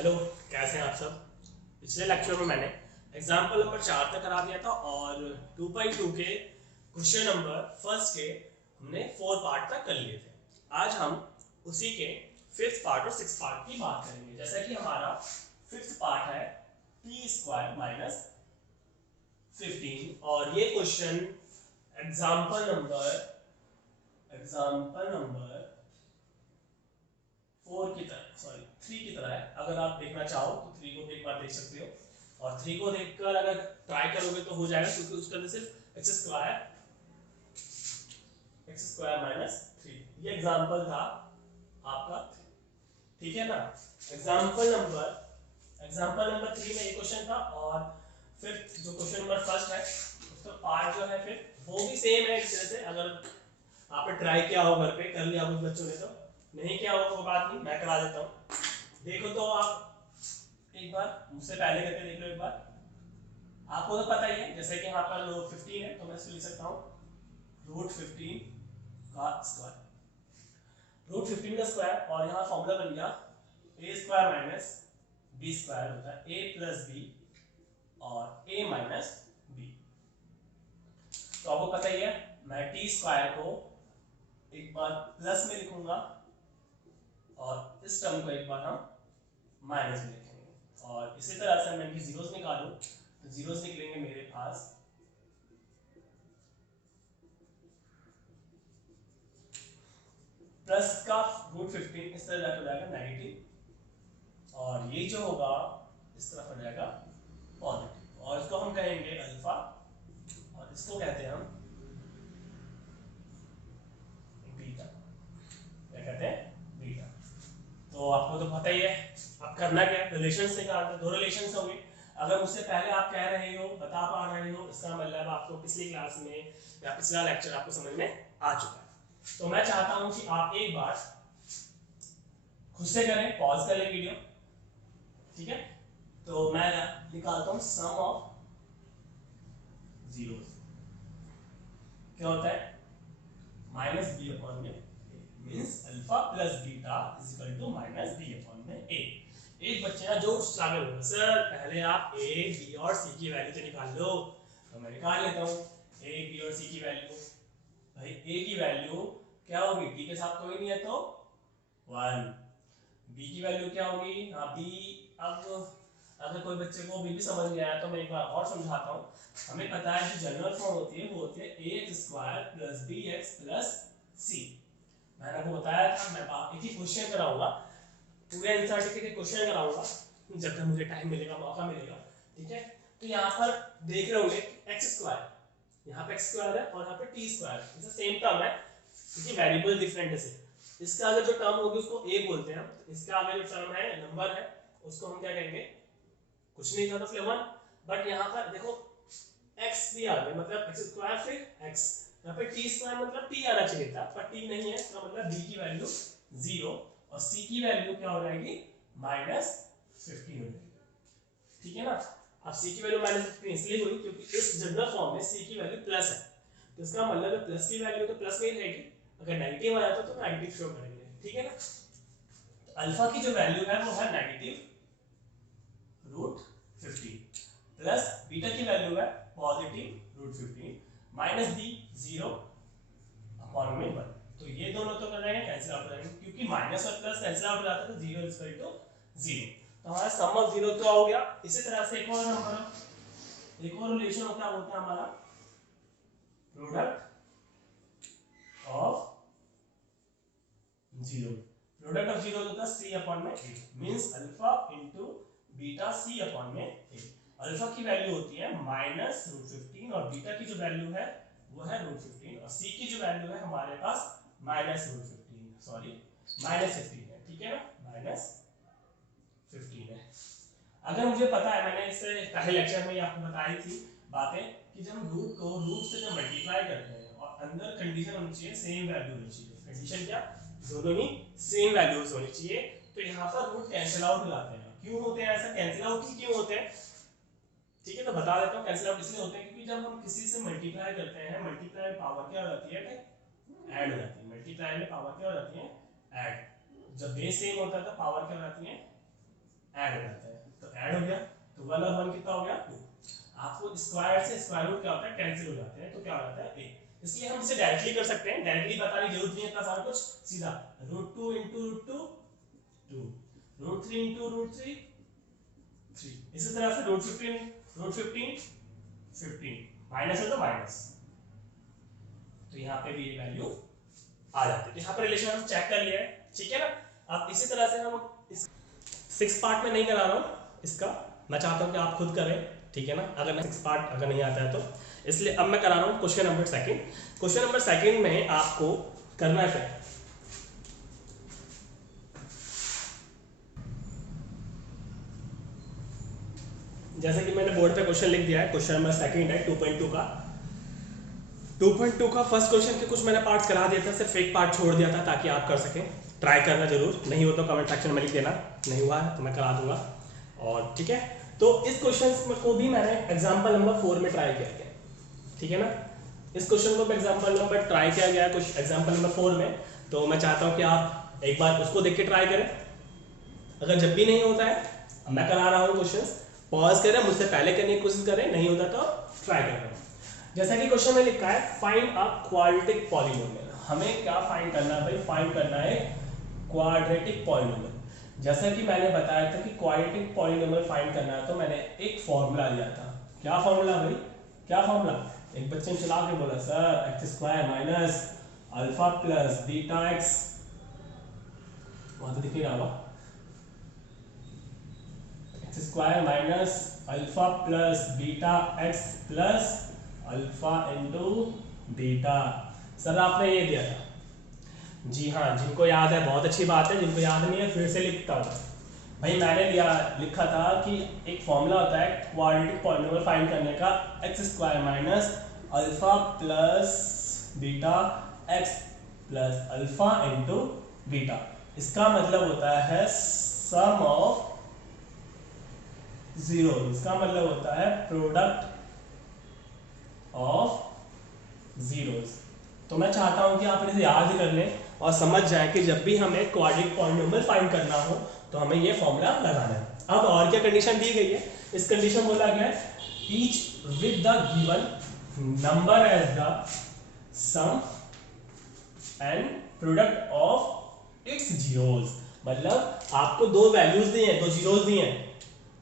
Hello, कैसे हैं आप सब। पिछले लेक्चर में मैंने एग्जाम्पल नंबर 4 तक करा दिया था और 2.2 के क्वेश्चन नंबर फर्स्ट के हमने 4 पार्ट तक कर लिए थे। आज हम उसी के फिफ्थ पार्ट और सिक्स पार्ट की बात करेंगे। जैसा कि हमारा फिफ्थ पार्ट है t² माइनस 15 और ये क्वेश्चन एग्जाम्पल नंबर 3 की तरह है। अगर आप देखना चाहो तो 3 को एक बार देख सकते हो और 3 को देखकर अगर ट्राई करोगे तो हो जाएगा, क्योंकि उसके अंदर सिर्फ x² माइनस 3 ये एग्जांपल था आपका। ठीक है ना। एग्जांपल नंबर 3 में ये क्वेश्चन था और फिर जो क्वेश्चन नंबर फर्स्ट है उसका पार्ट जो है फिर वो भी सेम है। इस तरह से अगर आपने ट्राई किया हो, घर पे कर लिया कुछ बच्चों ने, तो नहीं किया हो तो बात नहीं, मैं करा देता हूँ। देखो तो आप एक बार मुझसे पहले करके देख लो एक बार। आपको तो पता ही है, जैसे कि यहाँ पर 15 है तो मैं इसको लिख सकता हूँ √15 का स्क्वायर। √15 का स्क्वायर और यहाँ फॉर्मूला बन गया a² माइनस b² होता है a प्लस b और a माइनस b। तो आपको पता ही है, मैं t² को एक बार प्लस में लिखूंगा और इस टर्म को एक बार हम माइनस में लिखेंगे। और इसी तरह से मैं इनकी जीरोस निकालूं तो जीरोस निकलेंगे मेरे पास प्लस का √15 इस तरह जाकर जाएगा नेगेटिव और ये जो होगा इस तरफ हो जाएगा पॉजिटिव और इसको हम कहेंगे अल्फा और इसको कहते हैं हम बीटा। क्या कहते हैं? बीटा। तो आपको तो पता ही है, अब करना क्या है, रिलेशंस निकालना। दो रिलेशंस होंगे। अगर मुझसे पहले आप कह रहे हो, बता पा रहे हो, इसका मतलब आपको पिछली क्लास में या पिछला लेक्चर आपको समझ में आ चुका है। तो मैं चाहता हूं कि आप एक बार खुद से करें, पॉज कर लें वीडियो। ठीक है, तो मैं निकालता हूं सम ऑफ जीरोस। क्या होता है? माइनस बी अपॉन में means alpha plus beta is equal to minus B upon में ए। एक बच्चे ना जो शामिल होगा, सर पहले आप ए बी और सी की वैल्यू तो निकाल लो। तो मैं निकाल लेता हूँ ए बी और सी की वैल्यू। भाई ए की वैल्यू क्या होगी? टी के साथ कोई नहीं है तो 1। बी की वैल्यू क्या होगी? हाँ बी। अब अगर कोई बच्चे को बी भी समझ नहीं आया तो मैं एक बार और समझाता हूँ। हमें पता है जो जनरल फॉर्म होती है वो होती है ax² plus bx plus c। मैंने आपको बताया था मैं एक ही क्वेश्चन कराऊंगा, पूरे एनसीईआरटी के क्वेश्चन कराऊंगा जब तक मुझे टाइम मिलेगा, मौका मिलेगा। ठीक है, तो यहाँ पर देख रहे होंगे x², यहाँ पे x² है और यहाँ पे t²। इसे सेम टर्म है क्योंकि वेरिएबल डिफरेंट है। इसका आगे जो टर्म होगी उसको a बोलते हैं, इसका आगे जो टर्म है नंबर है उसको हम क्या कहेंगे? कुछ नहीं था तो फिर 1। बट यहाँ पर देखो x भी आ गया, मतलब x² फिर x। यहाँ पे t² मतलब t आना चाहिए था पर t नहीं है, इसका मतलब b की वैल्यू 0 और c की वैल्यू क्या हो जाएगी? -15 हो जाएगी। ठीक है ना। अब c की वैल्यू -15 इसलिए हुई क्योंकि इस जनरल फॉर्म में c की वैल्यू प्लस है, तो इसका मतलब प्लस की वैल्यू तो प्लस में ही रहेगी, अगर नेगेटिव आ जाता तो नेगेटिव शो करेंगे। ठीक है ना। तो अल्फा की जो वैल्यू है वो है नेगेटिव √15 प्लस बीटा की वैल्यू है पॉजिटिव √15 माइनस b 0 अपॉन में 1। तो ये दोनों तो कर जाएंगे, कैंसिल आउट हो जाएंगे क्योंकि माइनस और प्लस कैंसिल आउट हो जाता है तो 0 इज इक्वल टू 0। तो हमारा सम ऑफ 0 तो हो गया। इसी तरह से एक और नंबर, एक और रिलेशन होता है, बोलते हैं हमारा प्रोडक्ट ऑफ 0। प्रोडक्ट ऑफ 0 होता है c अपॉन में a means alpha into beta c upon में a। अल्फा की वैल्यू होती है -√15 और बीटा की जो वैल्यू है वो है √15 और c की जो वैल्यू है हमारे पास -15 है। ठीक है ना, -15 है। अगर मुझे पता है, मैंने इससे पहले लेक्चर में आपको बताई थी बातें कि जब हम रूट को रूट से जब मल्टीप्लाई करते हैं और अंदर कंडीशन होनी चाहिए सेम वैल्यू होनी चाहिए। कंडीशन क्या? दोनों ही सेम वैल्यूज होनी चाहिए। तो यहाँ पर रूट कैंसिल आउट हो जाते हैं। क्यों होते हैं ऐसा? कैंसिल आउट क्यों होते हैं? ठीक है, तो बता देता हूँ। कैंसिल आउट इसलिए होते हैं क्योंकि जब हम किसी से मल्टीप्लाई करते हैं, मल्टीप्लाई में पावर क्या हो जाती है? ऐड हो जाती है। मल्टीप्लाई में पावर क्या हो जाती है? ऐड। जब बेस सेम होता है तो पावर क्या हो जाती है? ऐड हो और 1 कितना हो गया 2। आपको स्क्वायर से स्क्वायर रूट क्या होता है कैंसिल हो जाते हैं, तो क्या हो जाता है a। इसलिए हम इसे डायरेक्टली कर सकते हैं, डायरेक्टली बताने की जरूरत नहीं है इतना सारा कुछ, सीधा √2 × √2 2, √3 × √3 3, इसी तरह से √15 माइनस है तो माइनस, तो यहाँ पे भी ये वैल्यू आ जाती है। यहाँ पर रिलेशन हम चेक कर लिया है, ठीक है ना। अब इसी तरह से हम इस 6 पार्ट में नहीं करा रहा हूँ इसका, मैं चाहता हूँ कि आप खुद करें, ठीक है ना। अगर मैं 6 पार्ट अगर नहीं आता है तो, इसलिए अब मैं करा रहा हूँ question number second. Question number second में आपको करना है क्या, जैसे कि मैंने बोर्ड पे क्वेश्चन लिख दिया है, क्वेश्चन नंबर सेकंड है 2.2 का। 2.2 का फर्स्ट क्वेश्चन के कुछ मैंने पार्ट्स करा दिया था, सिर्फ एक पार्ट छोड़ दिया था ताकि आप कर सकें। ट्राई करना जरूर, नहीं हो तो कमेंट सेक्शन में लिख देना, नहीं हुआ है तो मैं करा दूंगा। और ठीक है, तो इस क्वेश्चन को भी मैंने एग्जाम्पल नंबर 4 में ट्राई किया गया, ठीक है ना। इस क्वेश्चन को एग्जाम्पल नंबर ट्राई किया गया है कुछ एग्जाम्पल नंबर 4 में, तो मैं चाहता हूँ कि आप एक बार उसको देख के ट्राई करें। अगर जब भी नहीं होता है, मैं करा रहा हूँ क्वेश्चन, पॉज करें, मुझसे पहले करने की कोशिश करें, नहीं होता तो ट्राई करें। जैसा कि क्वेश्चन में लिखा है फाइंड अ क्वाड्रेटिक पॉलीनोमियल, हमें क्या फाइंड करना है भाई, फाइंड करना है क्वाड्रेटिक पॉलीनोमियल। जैसा कि मैंने बताया था कि क्वाड्रेटिक पॉलीनोमियल फाइंड करना है, तो मैंने एक फॉर्मूला लिया था। क्या फॉर्मूला भाई, क्या फॉर्मूला, एक बच्चे ने चला के बोला sir x² minus alpha plus beta x, वहां तो दिख नहीं रहा होगा, x² minus alpha plus beta x plus alpha into beta. Sir आपने ये दिया था, जी हाँ, जिनको याद है बहुत अच्छी बात है, जिनको याद नहीं है फिर से लिखता हूँ भाई। मैंने लिखा था कि एक फॉर्मूला होता है क्वाड्रेटिक पॉलीनोमियल फाइंड करने का, x² minus alpha plus beta x plus alpha into beta. इसका मतलब होता है सम ऑफ जीरो, इसका मतलब होता है प्रोडक्ट ऑफ जीरोस। तो मैं चाहता हूं कि आप इसे याद कर लें और समझ जाएं कि जब भी हमें क्वाड्रेटिक पॉलीनोमियल फाइंड करना हो तो हमें ये फॉर्मूला लगाना है। अब और क्या कंडीशन दी गई है, इस कंडीशन बोला गया है each with the given number as the sum and product of its zeros. मतलब आपको दो वैल्यूज दी हैं, दो जीरोस दी हैं,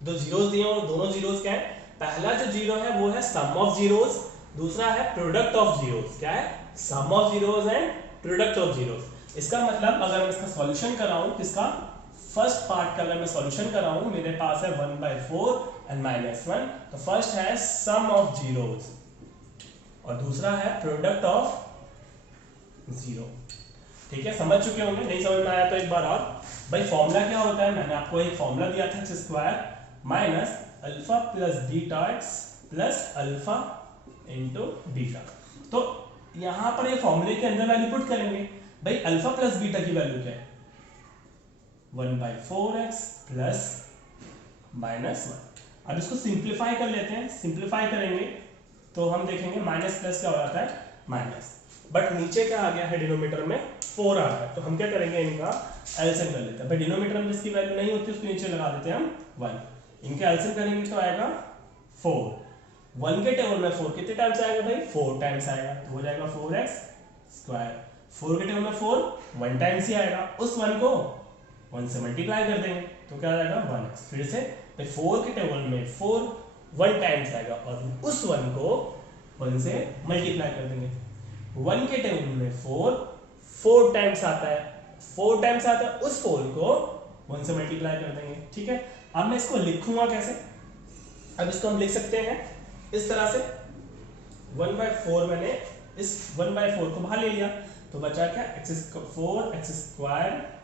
दो जीरोस दिए और दोनों जीरोस क्या है, पहला जो जीरो है वो है सम ऑफ जीरोस, दूसरा है प्रोडक्ट ऑफ जीरोस। क्या है, sum of zeros and product of zeros. इसका मतलब अगर मैं इसका सॉल्यूशन कराऊं, किसका, फर्स्ट पार्ट का अगर मैं सॉल्यूशन कराऊं, मेरे पास है 1/4 एंड -1, तो फर्स्ट है सम ऑफ जीरोस और दूसरा है प्रोडक्ट ऑफ जीरो। ठीक है, समझ चुके होंगे, नहीं समझ में आया तो एक बार और भाई फॉर्मूला क्या होता है, मैंने आपको एक फॉर्मूला दिया था x² minus alpha plus beta x plus alpha into beta. तो यहां पर ये फॉर्मूले के अंदर वैल्यू पुट करेंगे भाई, अल्फा प्लस बीटा की वैल्यू क्या है 1/4x प्लस -1। अब इसको सिंप्लीफाई कर लेते हैं, सिंप्लीफाई करेंगे तो हम देखेंगे माइनस प्लस क्या हो जाता है माइनस, बट नीचे क्या आ गया है डिनोमिनेटर में 4 आ रहा है, तो हम क्या करेंगे इनका एलसीएम कर लेते हैं भाई। डिनोमिनेटर में जिसकी वैल्यू नहीं होती उसके नीचे लगा देते हैं हम 1, इनके एलसीएम करेंगे तो आएगा 4। 1 के टेबल में 4 कितने टाइम्स आएगा भाई, 4 टाइम्स आएगा, तो हो जाएगा 4x²। 4 के टेबल में 4 1 टाइम्स ही आएगा, उस 1 को 1 से मल्टीप्लाई कर देंगे तो क्या आ जाएगा 1x। फिर से भाई 4 के टेबल में 4 1 टाइम्स आएगा और उस 1 को 1 से मल्टीप्लाई कर देंगे। 1 के टेबल में 4 टाइम्स आता है, 4 टाइम्स आता है, उस 4 को 1 से मल्टीप्लाई कर देंगे। ठीक है, अब मैं इसको लिखूंगा कैसे, अब इसको हम लिख सकते हैं इस तरह से 1/4, मैंने इस 1/4 को बाहर ले लिया तो बचा क्या x²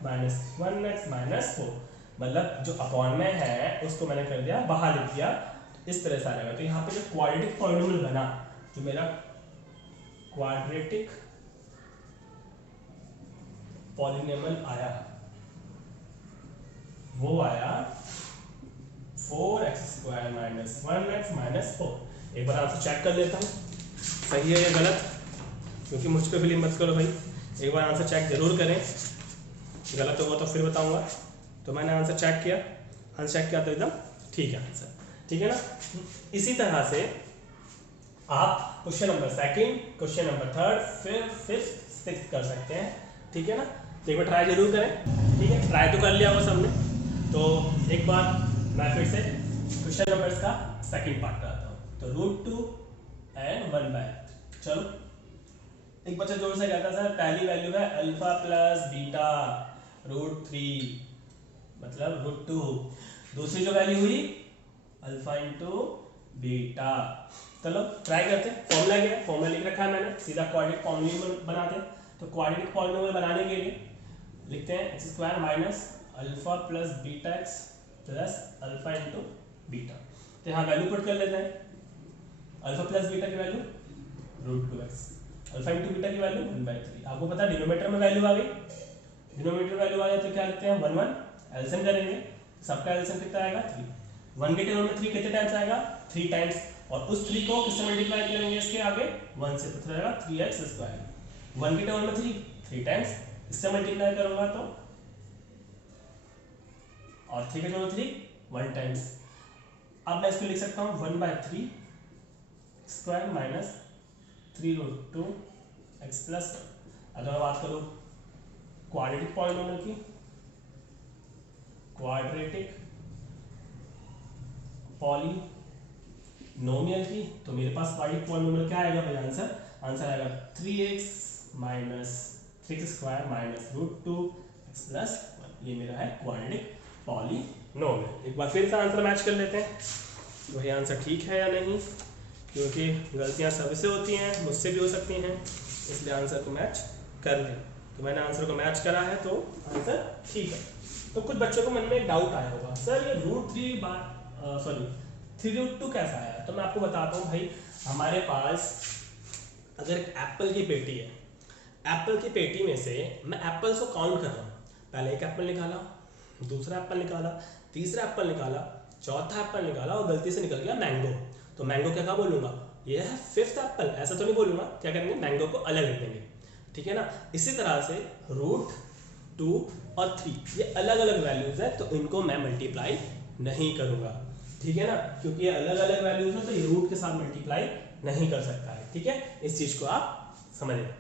माइनस 1x माइनस 4, मतलब जो अपॉन में है उसको मैंने कर दिया बाहर लिख दिया, इस तरह से आ जाएगा। तो यहाँ पे जो क्वाड्रेटिक पॉलीनोमियल बना, जो मेरा क्वाड्रेटिक पॉलीनोमियल आया वो आया 4x² माइनस 1x माइनस 4। एक बार आपसे चेक कर लेता हूँ सही है या गलत, क्योंकि मुझ पर बिलीव मत करो भाई, एक बार आंसर चेक जरूर करें, गलत होगा तो फिर बताऊंगा। तो मैंने आंसर चेक किया, आंसर चेक किया तो एकदम ठीक है आंसर। ठीक है ना। इसी तरह से आप question number second, question number third, fifth, sixth कर सकते हैं, ठीक है ना। तो एक बार ट्राई जरूर करें, ठीक है। ट्राई तो कर लिया होगा सबने, तो एक बार मैं फिर से क्वेश्चन नंबर्स का सेकंड पार्ट कराता हूँ। तो √2 एंड 1/, चलो। एक बच्चा जोर से कहता सर पहली वैल्यू है अल्फा प्लस बीटा √3 मतलब √2, दूसरी जो वैल्यू हुई अल्फा इंटू बीटा। चलो ट्राई करते हैं। फॉर्मूला क्या है, फॉर्मूला लिख रखा है मैंने, सीधा क्वाड्रेटिक पॉलिनोमियल बनाते हैं। तो क्वाड्रेटिक पॉलिनोमियल बनाने के लिए लिखते हैं x² minus alpha plus beta x plus alpha into beta. तो यहाँ वैल्यू पुट कर लेते हैं। अल्फा प्लस बीटा की value √2x, alpha into beta की वैल्यू 1/3। आपको पता है डिनोमिनेटर में वैल्यू आ गई, डिनोमिनेटर वैल्यू आ गई तो क्या लिखते हैं 1 1, एलसीएम करेंगे, सबका एलसीएम कितना आएगा 3। 1 के टेबल में 3 कितने टाइम्स आएगा 3 टाइम्स, और उस 3 को किससे मल्टीप्लाई करेंगे इसके आगे 1 से, तो रहेगा 3x²। 1 के टेबल में 3 टाइम्स, इससे मल्टीप्लाई करूंगा तो, और 3 के टेबल में 3 1 टाइम्स। अब मैं इसको लिख सकता हूँ 1/3 स्क्वायर माइनस 3√2x प्लस। अगर मैं बात करूँ क्वाड्रेटिक पॉलिनोमियल की, क्वाड्रेटिक पॉलिनोमियल की, तो मेरे पास क्वाड्रेटिक पॉलिनोमियल क्या आएगा भाई, आंसर आएगा 3x minus 3x² minus √2x plus 1। ये मेरा है क्वाड्रेटिक पॉलिनोमियल। एक बार फिर से आंसर मैच कर लेते हैं वही आंसर ठीक है या नहीं, क्योंकि गलतियां सबसे होती हैं, मुझसे भी हो सकती हैं, इसलिए आंसर को मैच कर लें। तो मैंने आंसर को मैच करा है तो आंसर ठीक है। तो कुछ बच्चों को मन में एक डाउट आया होगा, सर ये √3 कैसा आया। तो मैं आपको बताता हूँ भाई, हमारे पास अगर एक एप्पल की पेटी है, एप्पल की पेटी में से मैं एप्पल्स को काउंट कर रहा हूँ। पहले एक एप्पल निकाला, दूसरा एप्पल निकाला, तीसरा एप्पल निकाला, चौथा एप्पल निकाला और गलती से निकल गया मैंगो। तो मैंगो क्या बोलूंगा, ये है 5th एप्पल, ऐसा तो नहीं बोलूंगा। क्या करेंगे, मैंगो को अलग रख देंगे, ठीक है ना। इसी तरह से √2 और 3 ये अलग अलग वैल्यूज है, तो इनको मैं मल्टीप्लाई नहीं करूंगा, ठीक है ना, क्योंकि ये अलग अलग वैल्यूज है, तो ये रूट के साथ मल्टीप्लाई नहीं कर सकता है, ठीक है। इस चीज को आप समझ लें,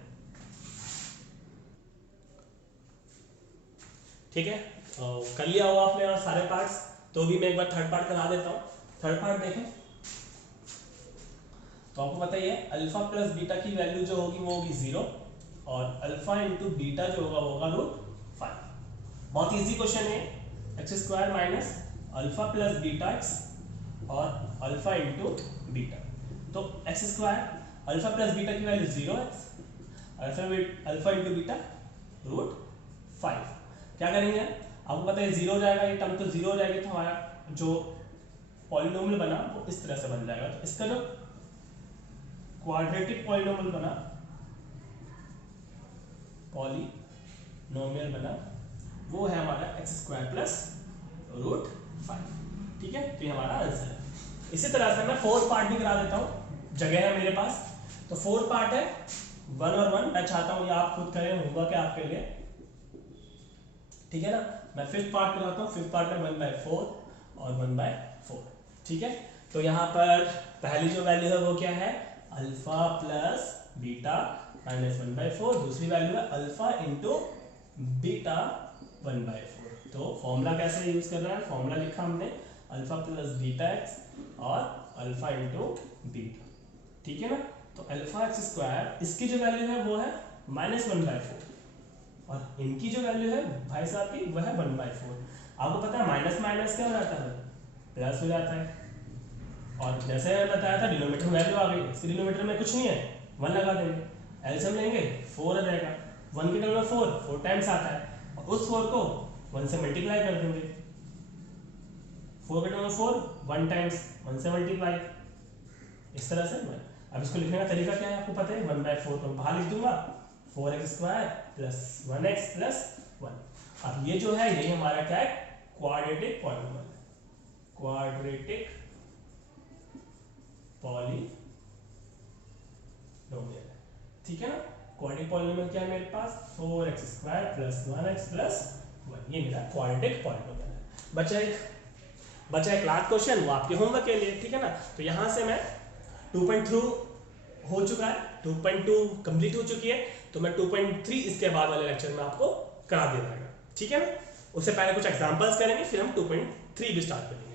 ठीक है। कर लिया होगा आपने और सारे पार्ट्स, तो भी मैं एक बार थर्ड पार्ट करा देता हूँ। थर्ड पार्ट देखें तो आपको पता ही है अल्फा प्लस बीटा की वैल्यू जो होगी वो होगी 0, और अल्फा इंटू बीटा जो होगा वो होगा √5। बहुत इजी क्वेश्चन है, x² minus alpha plus beta x और अल्फा इंटू बीटा। तो x² अल्फा प्लस बीटा की value 0x, alpha into beta √5। क्या करेंगे, आपको पता है 0 हो जाएगा, ये टर्म तो 0 हो जाएगी, तो हमारा जो पॉलिनोमियल बना वो इस तरह से बन जाएगा। तो इसका जो क्वाड्रेटिक पॉलिनोमियल बना, पॉलिनोमियल बना वो है हमारा x² प्लस √5, ठीक है। तो ये हमारा आंसर है। इसी तरह से मैं फोर्थ पार्ट भी करा देता हूँ, जगह है मेरे पास। तो फोर्थ पार्ट है 1 और 1, मैं चाहता हूँ ये आप खुद करें, होगा क्या आपके लिए, ठीक है ना। मैं फिफ्थ पार्ट कराता हूँ, फिफ्थ पार्ट में 1/4 और 1/4, ठीक है। तो यहाँ पर पहली जो वैल्यू है वो क्या है, अल्फा प्लस बीटा माइनस 1/4, दूसरी वैल्यू है अल्फा इंटू बीटा 1/4। तो फॉर्मूला कैसे यूज कर रहा है, फॉर्मूला लिखा हमने अल्फा प्लस बीटा एक्स और अल्फा इंटू बीटा, ठीक है ना। तो अल्फा x², इसकी जो वैल्यू है वो है -1/4, और इनकी जो वैल्यू है भाई साहब की वह है 1/4। आपको पता है माइनस माइनस क्या हो जाता है, प्लस हो जाता है। और जैसे मैंने बताया था डिनोमिनेटर में वैल्यू आ गई, इसके डिनोमिनेटर में कुछ नहीं है, 1 लगा देंगे, एलसीएम लेंगे 4 आ जाएगा, 1 की टेबल में 4 टाइम्स आता है, और उस 4 को 1 से मल्टीप्लाई कर देंगे, 4 के टेबल में 4 1 टाइम्स 1 से मल्टीप्लाई, इस तरह से। अब इसको लिखने का तरीका क्या है आपको पता है, 1/4 को बाहर लिख दूंगा, 4x² प्लस 1x प्लस 1। अब ये जो है यही हमारा क्या है, क्वाड्रेटिक पॉलिनोमियल, क्वाड्रेटिक पॉलिनोमियल, ठीक है ना। क्वाड्रेटिक पॉलिनोमियल क्या है मेरे पास, 4x² प्लस 1x प्लस 1, ये मेरा क्वाड्रेटिक पॉलिनोमियल है। बचा एक बचा एक लास्ट क्वेश्चन, वो आपके होमवर्क के लिए, ठीक है ना। तो यहाँ से मैं 2.2 हो चुका है, 2.2 कंप्लीट हो चुकी है, तो मैं 2.3 इसके बाद वाले लेक्चर में आपको करा दे पाएगा, ठीक है ना। उससे पहले कुछ एग्जांपल्स करेंगे, फिर हम 2.3 भी स्टार्ट करेंगे।